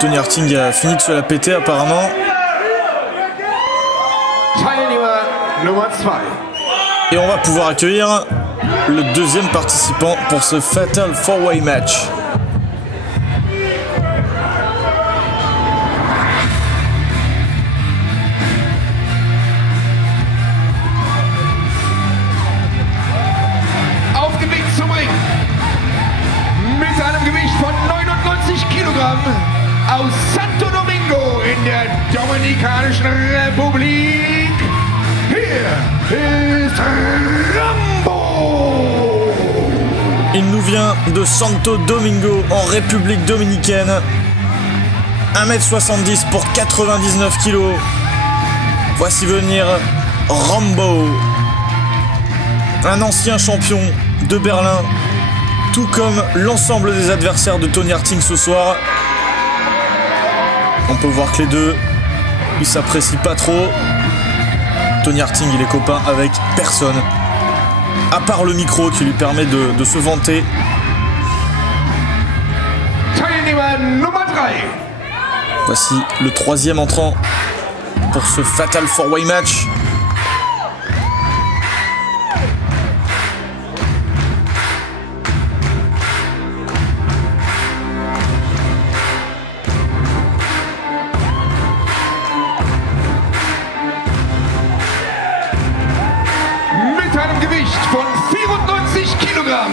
Tony Harting a fini de se la péter apparemment. Et on va pouvoir accueillir le deuxième participant pour ce Fatal 4-Way match. Auf dem Weg zum Ring mit einem Gewicht von 99 Kilogramm aus Santo Domingo in der Dominikanischen Republik. Hier ist Rambo. Il nous vient de Santo Domingo en République Dominicaine. 1m70 pour 99 kg. Voici venir Rambo. Un ancien champion de Berlin, tout comme l'ensemble des adversaires de Tony Harting ce soir. On peut voir que les deux, ils s'apprécient pas trop. Tony Harting, il est copain avec personne, à part le micro qui lui permet de se vanter. Voici le troisième entrant pour ce Fatal 4-Way match. Von 94 Kilogramm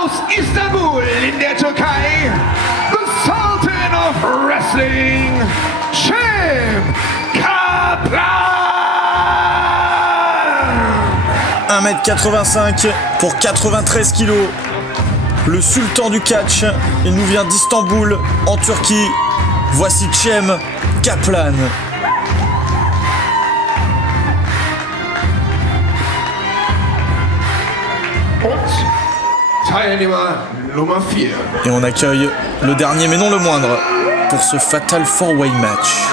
aus Istanbul in der Türkei, the Sultan of Wrestling, Cem Kaplan. 1m85 pour 93 kg. Le sultan du catch, il nous vient d'Istanbul en Turquie. Voici Cem Kaplan. Et on accueille le dernier mais non le moindre pour ce Fatal 4-Way match.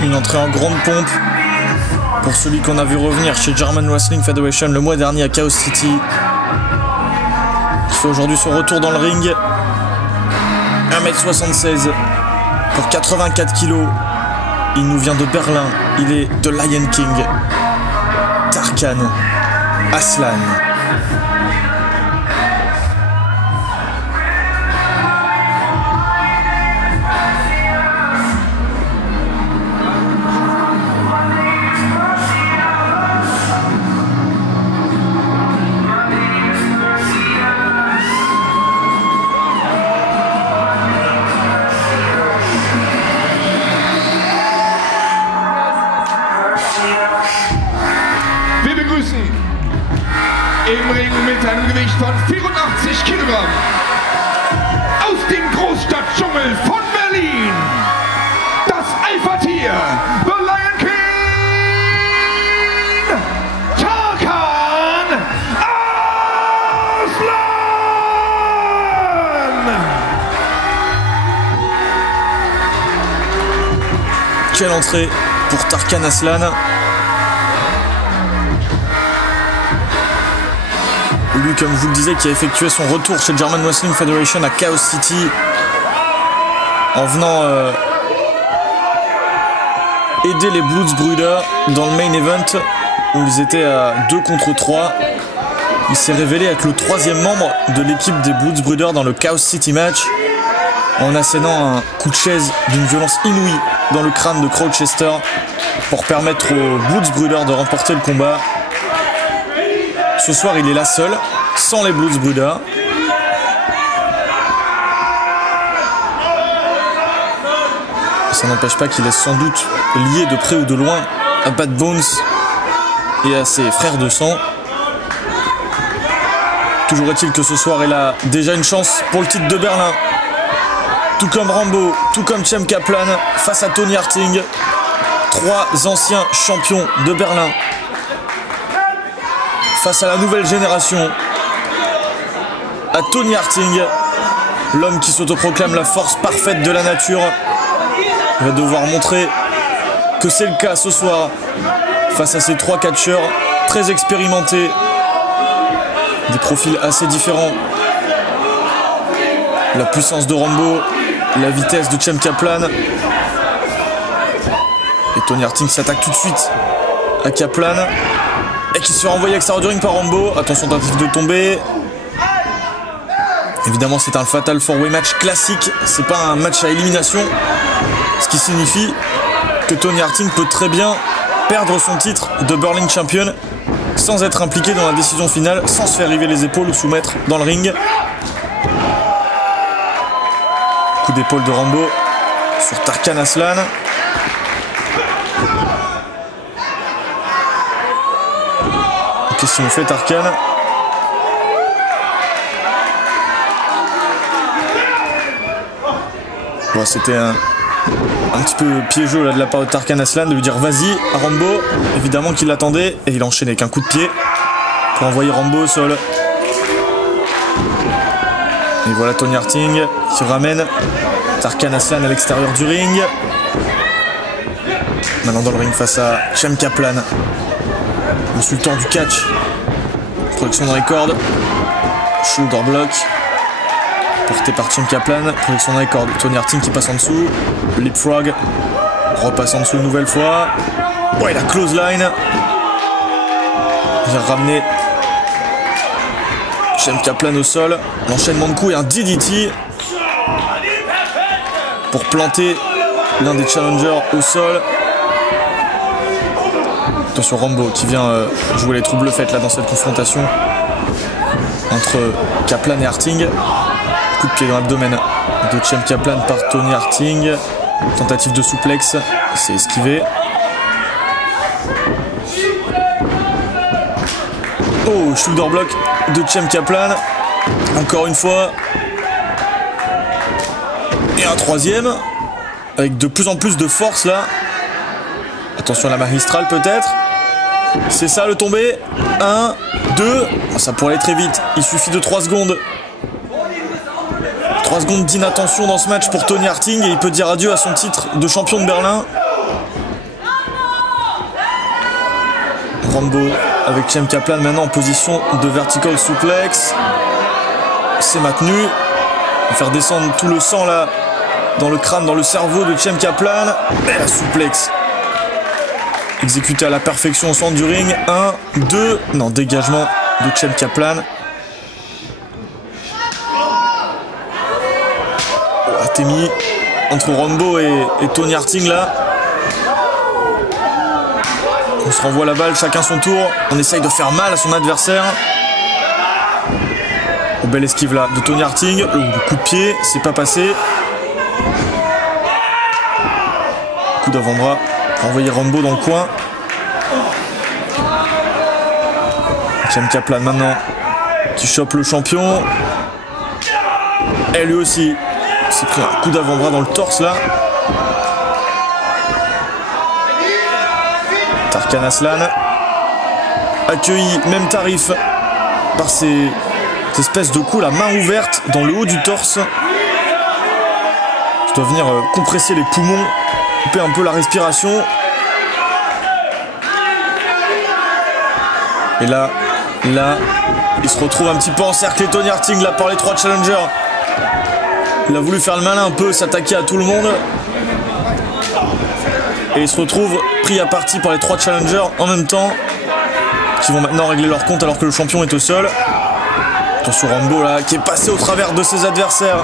Une entrée en grande pompe pour celui qu'on a vu revenir chez German Wrestling Federation le mois dernier à Chaos City, qui fait aujourd'hui son retour dans le ring. 1m76 pour 84 kg. Il nous vient de Berlin, il est de Lion King, Tarkan Aslan. Wir begrüßen im Ring mit einem Gewicht von 84 Kilogramm aus dem Großstadtdschungel von Berlin, das Alpha-Tier, the Lion King, Tarkan Aslan. Quelle entrée pour Tarkan Aslan. Lui, comme je vous le disais, qui a effectué son retour chez German Wrestling Federation à Chaos City en venant aider les Blutsbrüder dans le main event où ils étaient à 2 contre 3. Il s'est révélé être le 3e membre de l'équipe des Blutsbrüder dans le Chaos City match. en assénant un coup de chaise d'une violence inouïe dans le crâne de Crowchester pour permettre aux Blutsbrüder de remporter le combat. Ce soir, il est là seul, sans les Blutsbrüder. Ça n'empêche pas qu'il est sans doute lié de près ou de loin à Bad Bones et à ses frères de sang. Toujours est-il que ce soir, il a déjà une chance pour le titre de Berlin. Tout comme Rambo, tout comme Cem Kaplan, face à Tony Harting. 3 anciens champions de Berlin. Face à la nouvelle génération. À Tony Harting, l'homme qui s'autoproclame la force parfaite de la nature. Il va devoir montrer que c'est le cas ce soir face à ces 3 catcheurs très expérimentés. Des profils assez différents. La puissance de Rambo, la vitesse de Cem Kaplan. Et Tony Harting s'attaque tout de suite à Kaplan. Et qui se fait renvoyer à l'extérieur du ring par Rambo. Attention, tentative de tomber. Évidemment, c'est un Fatal 4-Way match classique. C'est pas un match à élimination. Ce qui signifie que Tony Harting peut très bien perdre son titre de Berlin Champion sans être impliqué dans la décision finale, sans se faire river les épaules ou soumettre dans le ring. Coup d'épaule de Rambo sur Tarkan Aslan. Qu'est-ce qu'il nous fait, Tarkan? Bon, c'était un petit peu piégeux là, de la part de Tarkan Aslan de lui dire vas-y à Rambo. Évidemment qu'il l'attendait et il enchaîne avec un coup de pied pour envoyer Rambo au sol. Et voilà Tony Harting qui ramène Tarkan Aslan à l'extérieur du ring. Maintenant dans le ring face à Cem Kaplan, le sultan du catch. Projection dans les cordes. Shoulder block. Porté par Cem Kaplan. Projection dans les cordes. Tony Harting qui passe en dessous. Leapfrog. Repasse en dessous une nouvelle fois. Ouais, la close line. Vient ramener Cem Kaplan au sol. L'enchaînement de coups et un DDT pour planter l'un des challengers au sol. Attention Rambo qui vient jouer les troubles faits là dans cette confrontation entre Kaplan et Harting. Coup de pied dans l'abdomen de Cem Kaplan par Tony Harting. Tentative de souplex, c'est esquivé. Oh, shoulder block de Cem Kaplan. Encore une fois. Et un troisième. Avec de plus en plus de force là. Attention à la magistrale peut-être. C'est ça le tombé. 1, 2. Ça pourrait aller très vite. Il suffit de 3 secondes. 3 secondes d'inattention dans ce match pour Tony Harting et il peut dire adieu à son titre de champion de Berlin. Rambo avec Cem Kaplan maintenant en position de vertical suplex. C'est maintenu. Il va faire descendre tout le sang là dans le crâne, dans le cerveau de Cem Kaplan. Et la suplex exécutée à la perfection au centre du ring. 1, 2. Non, dégagement de Cem Kaplan. Mis entre Rambo et Tony Harting là. On se renvoie la balle, chacun son tour. On essaye de faire mal à son adversaire. Oh, belle esquive là de Tony Harting. Le coup de pied, c'est pas passé. Coup d'avant-bras pour envoyer Rambo dans le coin. Cem Kaplan maintenant qui chope le champion. Et lui aussi. Il s'est pris un coup d'avant-bras dans le torse là. Tarkan Aslan accueilli même tarif par ces espèces de coups, la main ouverte dans le haut du torse. Ça doit venir compresser les poumons, couper un peu la respiration. Et là, il se retrouve un petit peu encerclé Tony Harting là par les 3 challengers. Il a voulu faire le malin un peu, s'attaquer à tout le monde. Et il se retrouve pris à partie par les 3 challengers en même temps. Qui vont maintenant régler leur compte alors que le champion est au sol. Attention Rambo là, qui est passé au travers de ses adversaires.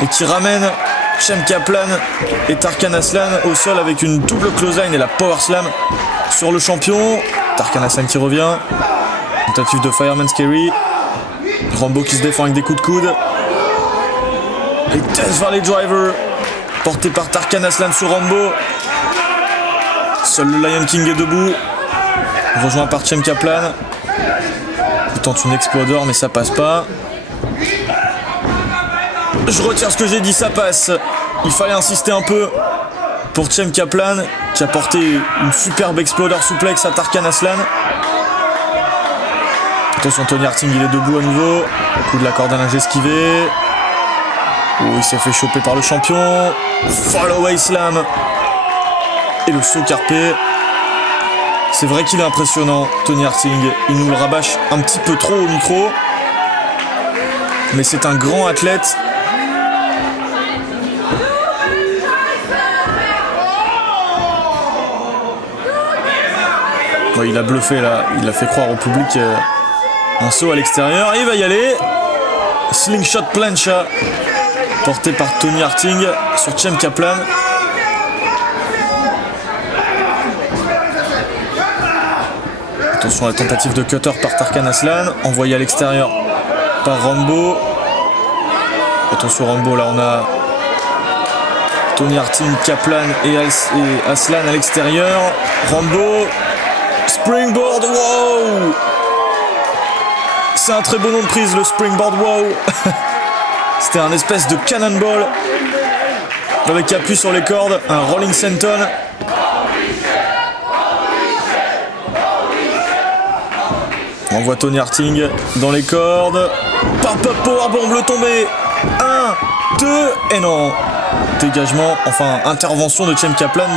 et qui ramène Cem Kaplan et Tarkan Aslan au sol avec une double clothesline et la power slam sur le champion. Tarkan Aslan qui revient. Tentative de Fireman's Carry. Rambo qui se défend avec des coups de coude. Et Death Valley Driver porté par Tarkan Aslan sur Rambo. Seul le Lion King est debout. Rejoint par Cem Kaplan. Il tente une Exploder mais ça passe pas. Je retire ce que j'ai dit, ça passe. Il fallait insister un peu pour Cem Kaplan qui a porté une superbe Exploder souplex à Tarkan Aslan. Attention, Tony Harting, il est debout à nouveau. Coup de la corde à linge esquivé. Oh, il s'est fait choper par le champion. Fallaway slam. Et le saut carpé. C'est vrai qu'il est impressionnant, Tony Harting. Il nous le rabâche un petit peu trop au micro. Mais c'est un grand athlète. Ouais, il a bluffé là. Il a fait croire au public un saut à l'extérieur. Et il va y aller. Slingshot plancha. Porté par Tony Harting sur Cem Kaplan. Attention à la tentative de cutter par Tarkan Aslan, envoyé à l'extérieur par Rambo. Attention Rambo, là on a Tony Harting, Kaplan et Aslan à l'extérieur. Rambo, springboard, wow! C'est un très beau nom de prise, le springboard, wow! C'était un espèce de cannonball avec appui sur les cordes, un rolling senton. On voit Tony Harting dans les cordes. Pop-up powerbomb, le tombé. 1, 2, et non. Dégagement, enfin intervention de Cem Kaplan.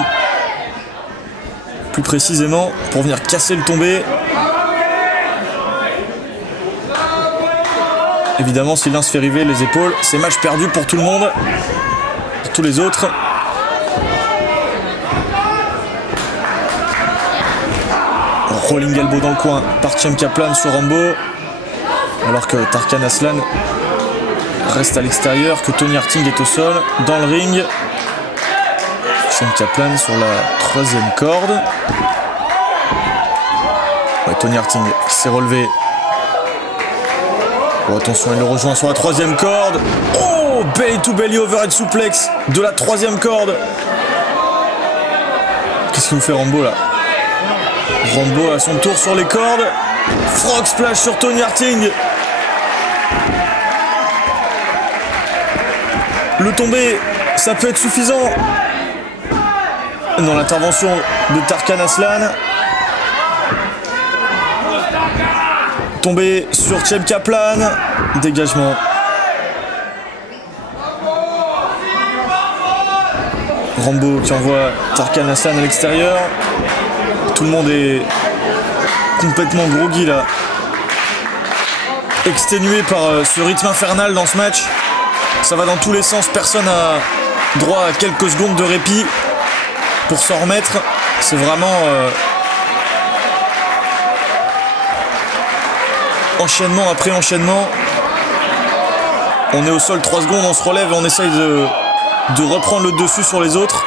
Plus précisément, pour venir casser le tombé. Évidemment, si l'un se fait river les épaules, c'est match perdu pour tout le monde. Pour tous les autres. Rolling elbow dans le coin par Cem Kaplan sur Rambo. Alors que Tarkan Aslan reste à l'extérieur, que Tony Harting est au sol. Dans le ring, Cem Kaplan sur la troisième corde. Ouais, Tony Harting qui s'est relevé. Oh, attention, il le rejoint sur la troisième corde. Oh, belly to belly overhead suplex de la troisième corde. Qu'est-ce qu'il nous fait Rambo là? Rambo à son tour sur les cordes. Frog splash sur Tony Harting. Le tombé, ça peut être suffisant. Dans l'intervention de Tarkan Aslan. Tombé sur Cem Kaplan. Dégagement. Rambo qui envoie Tarkan Aslan à l'extérieur. Tout le monde est complètement groggy là. Exténué par ce rythme infernal dans ce match. Ça va dans tous les sens. Personne n'a droit à quelques secondes de répit pour s'en remettre. C'est vraiment enchaînement après enchaînement. On est au sol 3 secondes, on se relève et on essaye de reprendre le dessus sur les autres.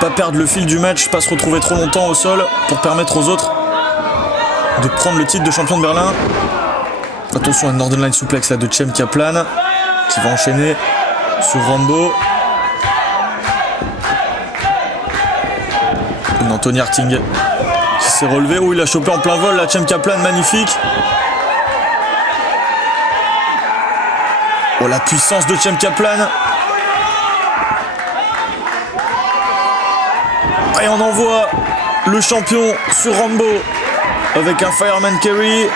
Pas perdre le fil du match, pas se retrouver trop longtemps au sol pour permettre aux autres de prendre le titre de champion de Berlin. Attention à une Northern Line suplex là de Cem Kaplan qui va enchaîner sur Rambo. Non, Tony Harting qui s'est relevé. Oh, il a chopé en plein vol là, Cem Kaplan, magnifique. Oh, la puissance de Cem Kaplan. Et on envoie le champion sur Rambo avec un Fireman Carry.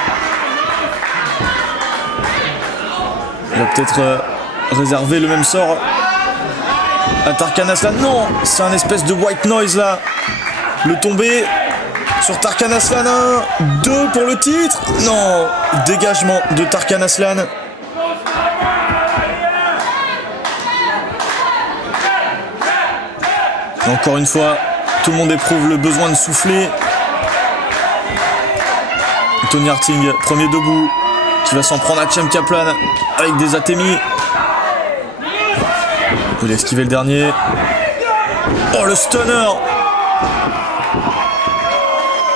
Il va peut-être réserver le même sort à Tarkan Aslan. Non, c'est un espèce de white noise là. Le tombé sur Tarkan Aslan. 1, 2 pour le titre. Non, dégagement de Tarkan Aslan. Et encore une fois, tout le monde éprouve le besoin de souffler. Tony Harting, premier debout, qui va s'en prendre à Cem Kaplan avec des atémis. Il a esquivé le dernier. Oh, le stunner!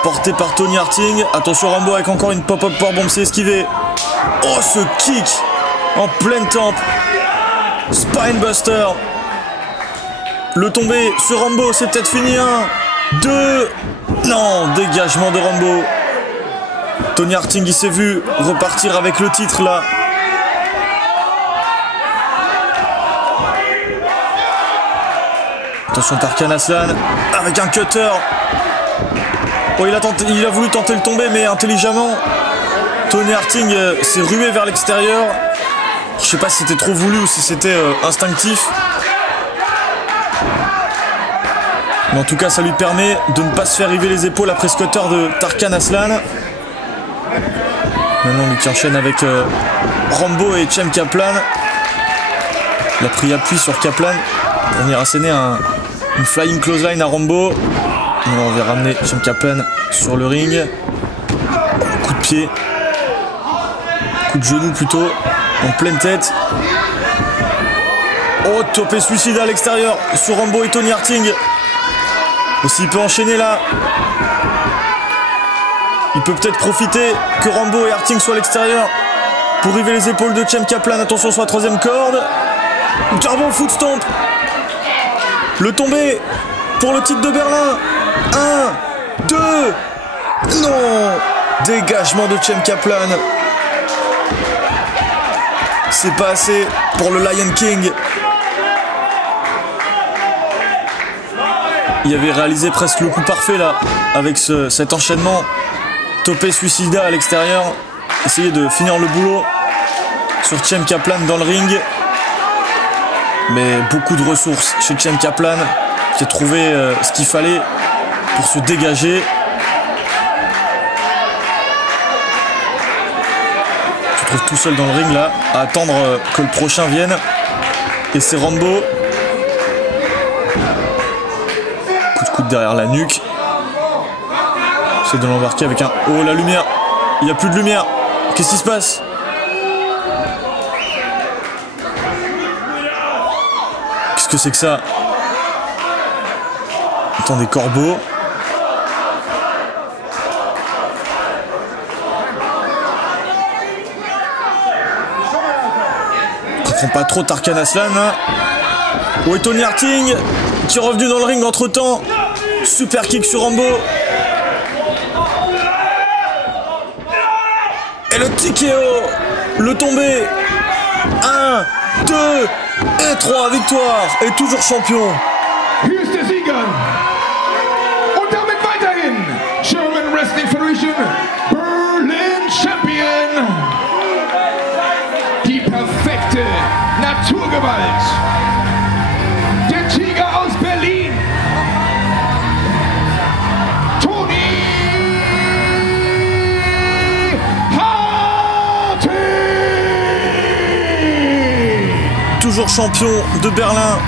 Porté par Tony Harting. Attention, Rambo avec encore une pop-up powerbomb, c'est esquivé. Oh, ce kick en pleine tempe. Spinebuster. Le tombé sur Rambo, c'est peut-être fini. 1, 2. Non, dégagement de Rambo. Tony Harting, il s'est vu repartir avec le titre là. Attention, Tarkan Aslan avec un cutter. Oh, il a voulu tenter le tomber, mais intelligemment. Tony Harting s'est rué vers l'extérieur. Je sais pas si c'était trop voulu ou si c'était instinctif. Mais en tout cas, ça lui permet de ne pas se faire river les épaules après ce cutter de Tarkan Aslan. Maintenant, lui qui enchaîne avec Rambo et Chem Kaplan. Il a pris appui sur Kaplan pour venir asséner une flying clothesline à Rambo. Maintenant, on va ramener Chem Kaplan sur le ring. Coup de pied. Coup de genou plutôt. En pleine tête. Oh, topé suicide à l'extérieur sur Rambo et Tony Harting. Aussi, il peut enchaîner là. Il peut peut-être profiter que Rambo et Harting soient à l'extérieur pour river les épaules de Chem Kaplan. Attention sur la troisième corde. Carbon foot stomp. Le tombé pour le titre de Berlin. 1, 2. Non. Dégagement de Chem Kaplan. C'est pas assez pour le Lion King. Il avait réalisé presque le coup parfait là, avec cet enchaînement. Topé suicida à l'extérieur. Essayer de finir le boulot sur Chem Kaplan dans le ring. Mais beaucoup de ressources chez Chem Kaplan, qui a trouvé ce qu'il fallait pour se dégager. Tu te trouves tout seul dans le ring là, à attendre que le prochain vienne. Et c'est Rambo. Coup de coude derrière la nuque. J'essaie de l'embarquer avec un... Oh, la lumière. Il n'y a plus de lumière. Qu'est-ce qui se passe? Qu'est-ce que c'est que ça? Attendez, corbeau. Je comprends pas trop Tarkan Aslan. Hein. Oh, et Tony Harting qui est revenu dans le ring entre temps. Super kick sur Rambo. Et le TKO. Le tombé. 1, 2 et 3. Victoire. Et toujours champion. Hier ist der Sieger. Und damit weiterhin German Wrestling Federation Berlin Champion. Die perfekte Naturgewalt. Der Tiger aus Berlin. Tony Harting. Toujours champion de Berlin.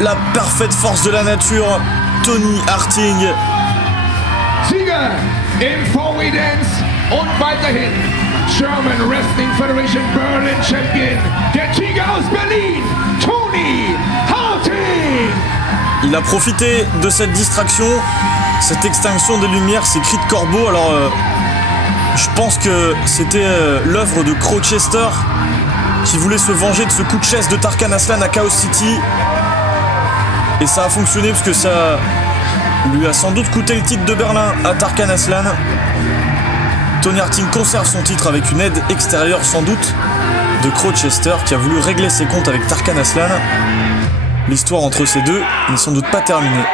La parfaite force de la nature, Tony Harting. Sieger im VW Dance und weiterhin German Wrestling Federation Berlin Champion, der Tiger aus Berlin, Tony Harting. Il a profité de cette distraction, cette extinction des lumières, ces cris de corbeau. Alors, je pense que c'était l'œuvre de Crowchester qui voulait se venger de ce coup de chaise de Tarkan Aslan à Chaos City. Et ça a fonctionné parce que ça lui a sans doute coûté le titre de Berlin à Tarkan Aslan. Tony Harting conserve son titre avec une aide extérieure sans doute de Crowchester qui a voulu régler ses comptes avec Tarkan Aslan. L'histoire entre ces deux n'est sans doute pas terminée.